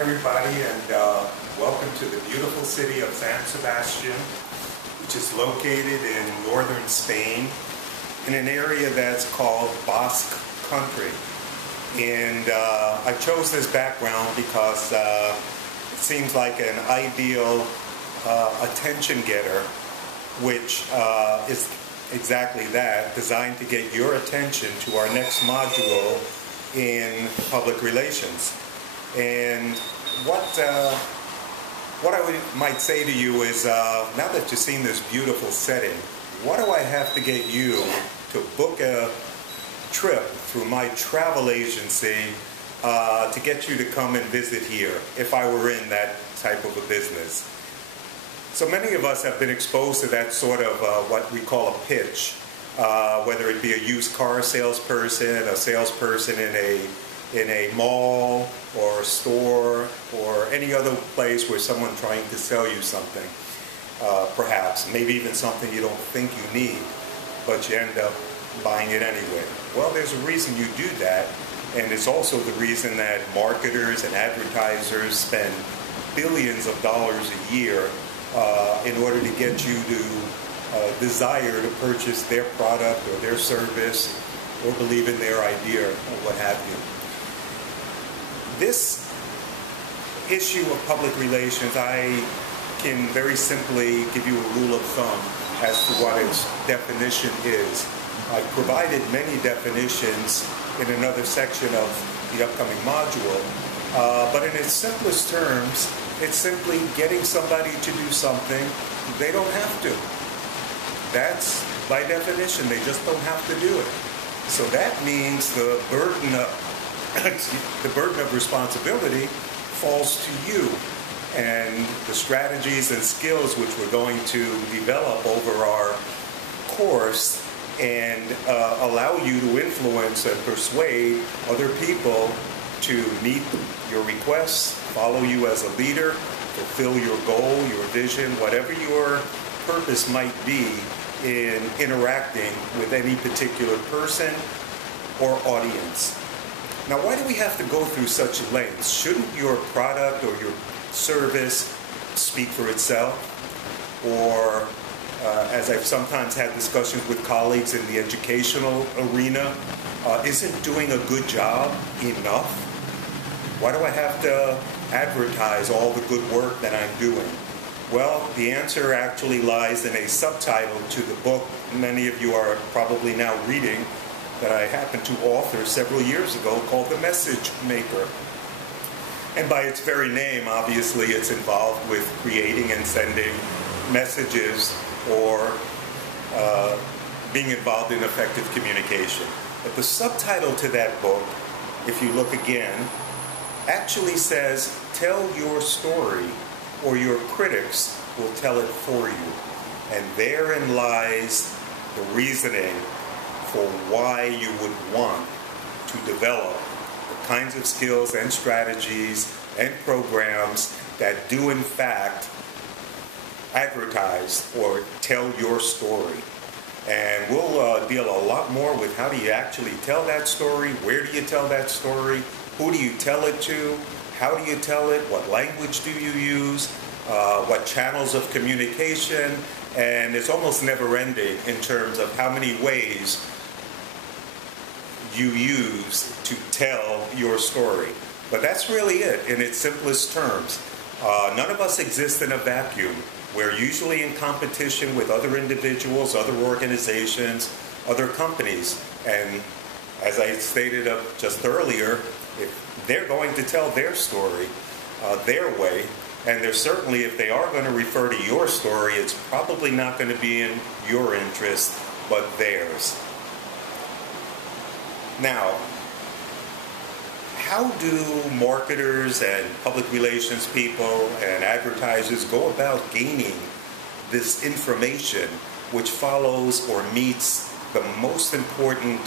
everybody, and welcome to the beautiful city of San Sebastian, which is located in northern Spain in an area that's called Basque Country. And I chose this background because it seems like an ideal attention getter, which is exactly that, designed to get your attention to our next module in public relations. And what I might say to you is, now that you've seen this beautiful setting, what do I have to get you to book a trip through my travel agency to get you to come and visit here, if I were in that type of a business? So many of us have been exposed to that sort of what we call a pitch, whether it be a used car salesperson, a salesperson in a mall or a store or any other place where someone's trying to sell you something, perhaps, maybe even something you don't think you need, but you end up buying it anyway. Well, there's a reason you do that, and it's also the reason that marketers and advertisers spend billions of dollars a year in order to get you to desire to purchase their product or their service or believe in their idea or what have you. This issue of public relations, I can very simply give you a rule of thumb as to what its definition is. I provided many definitions in another section of the upcoming module, but in its simplest terms, it's simply getting somebody to do something they don't have to. That's by definition, they just don't have to do it. So that means the burden of responsibility falls to you, and the strategies and skills which we're going to develop over our course and allow you to influence and persuade other people to meet your requests, follow you as a leader, fulfill your goal, your vision, whatever your purpose might be in interacting with any particular person or audience. Now, why do we have to go through such lengths? Shouldn't your product or your service speak for itself? Or, as I've sometimes had discussions with colleagues in the educational arena, isn't doing a good job enough? Why do I have to advertise all the good work that I'm doing? Well, the answer actually lies in a subtitle to the book many of you are probably now reading, that I happened to author several years ago, called The Message Maker. And by its very name, obviously, it's involved with creating and sending messages or being involved in effective communication. But the subtitle to that book, if you look again, actually says, tell your story or your critics will tell it for you. And therein lies the reasoning for why you would want to develop the kinds of skills and strategies and programs that do in fact advertise or tell your story. And we'll deal a lot more with how do you actually tell that story, where do you tell that story, who do you tell it to, how do you tell it, what language do you use, what channels of communication, and it's almost never ending in terms of how many ways you use to tell your story. But that's really it in its simplest terms. None of us exist in a vacuum. We're usually in competition with other individuals, other organizations, other companies. And as I stated just earlier, if they're going to tell their story their way, and they're certainly, if they are going to refer to your story, it's probably not going to be in your interest, but theirs. Now, how do marketers and public relations people and advertisers go about gaining this information which follows or meets the most important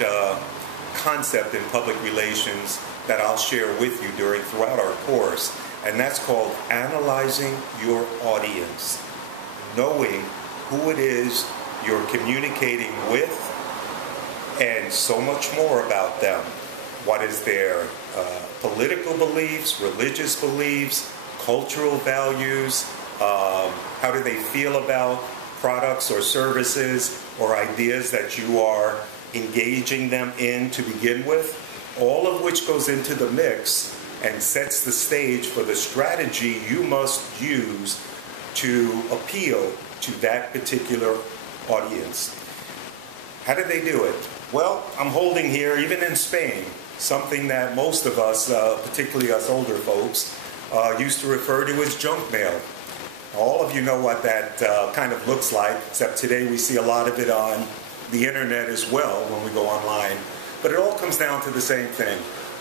concept in public relations that I'll share with you throughout our course? And that's called analyzing your audience, knowing who it is you're communicating with, and so much more about them. What is their political beliefs, religious beliefs, cultural values, how do they feel about products or services or ideas that you are engaging them in to begin with, all of which goes into the mix and sets the stage for the strategy you must use to appeal to that particular audience. How did they do it? Well, I'm holding here, even in Spain, something that most of us, particularly us older folks, used to refer to as junk mail. All of you know what that kind of looks like, except today we see a lot of it on the internet as well when we go online. But it all comes down to the same thing.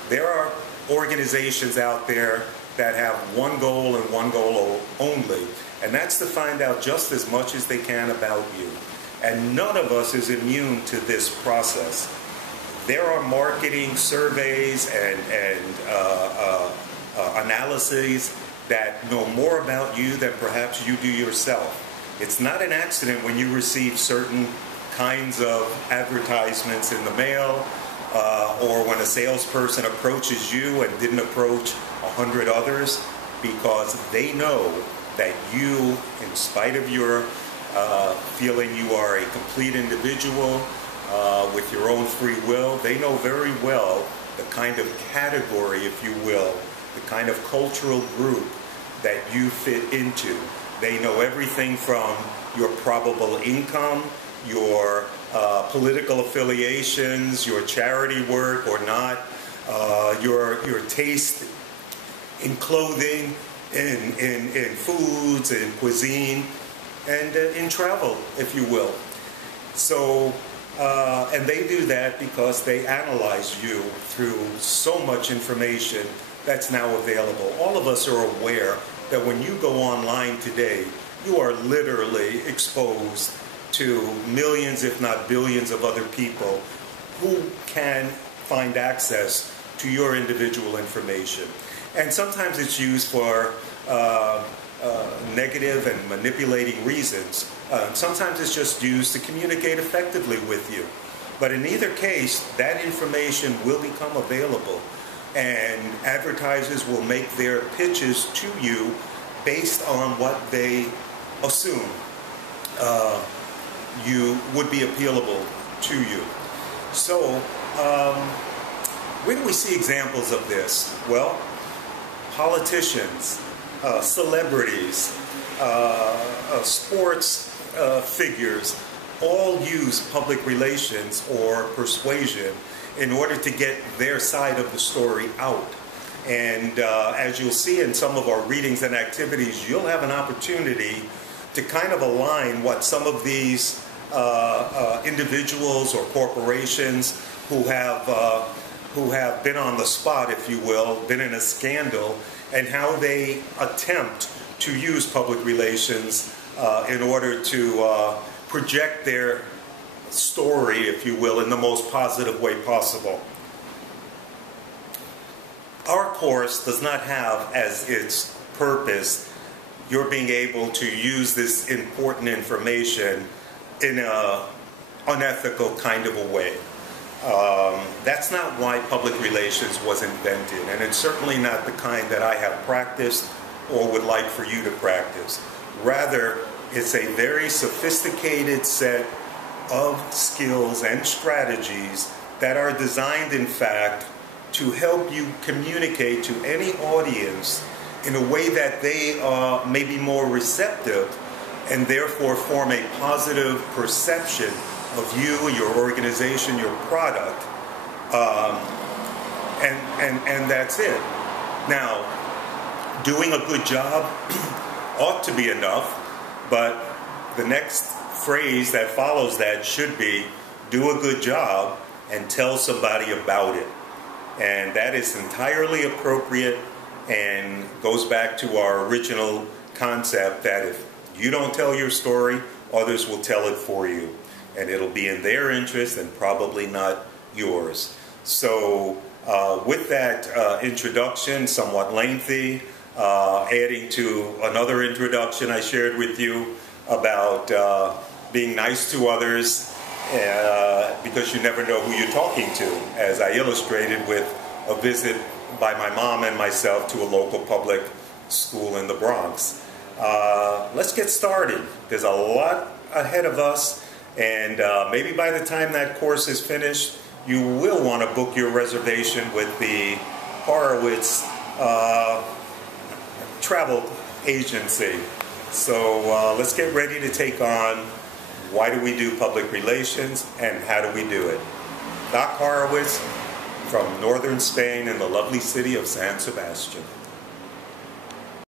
There are organizations out there that have one goal and one goal only, and that's to find out just as much as they can about you. And none of us is immune to this process. There are marketing surveys and analyses that know more about you than perhaps you do yourself. It's not an accident when you receive certain kinds of advertisements in the mail, or when a salesperson approaches you and didn't approach 100 others, because they know that you, in spite of your feeling you are a complete individual with your own free will, they know very well the kind of category, if you will, the kind of cultural group that you fit into. They know everything from your probable income, your political affiliations, your charity work or not, your taste in clothing, in foods, in cuisine, and in travel, if you will. So, and they do that because they analyze you through so much information that's now available. All of us are aware that when you go online today, you are literally exposed to millions, if not billions, of other people who can find access to your individual information. And sometimes it's used for negative and manipulating reasons. Sometimes it's just used to communicate effectively with you. But in either case, that information will become available, and advertisers will make their pitches to you based on what they assume you would be appealable to you. So, where do we see examples of this? Well, politicians, celebrities, sports figures all use public relations or persuasion in order to get their side of the story out. And as you'll see in some of our readings and activities, you'll have an opportunity to kind of align what some of these individuals or corporations who have been on the spot, if you will, been in a scandal, and how they attempt to use public relations in order to project their story, if you will, in the most positive way possible. Our course does not have as its purpose your being able to use this important information in an unethical kind of a way. That's not why public relations was invented, and it's certainly not the kind that I have practiced or would like for you to practice. Rather, it's a very sophisticated set of skills and strategies that are designed, in fact, to help you communicate to any audience in a way that they may be more receptive and therefore form a positive perception of you, your organization, your product, and that's it. Now, doing a good job ought to be enough, but the next phrase that follows that should be, do a good job and tell somebody about it. And that is entirely appropriate and goes back to our original concept that if you don't tell your story, others will tell it for you. And it'll be in their interest and probably not yours. So with that introduction, somewhat lengthy, adding to another introduction I shared with you about being nice to others, because you never know who you're talking to, as I illustrated with a visit by my mom and myself to a local public school in the Bronx. Let's get started. There's a lot ahead of us, and maybe by the time that course is finished, you will want to book your reservation with the Horowitz travel agency. So let's get ready to take on why do we do public relations and how do we do it. Doc Horowitz from northern Spain in the lovely city of San Sebastian.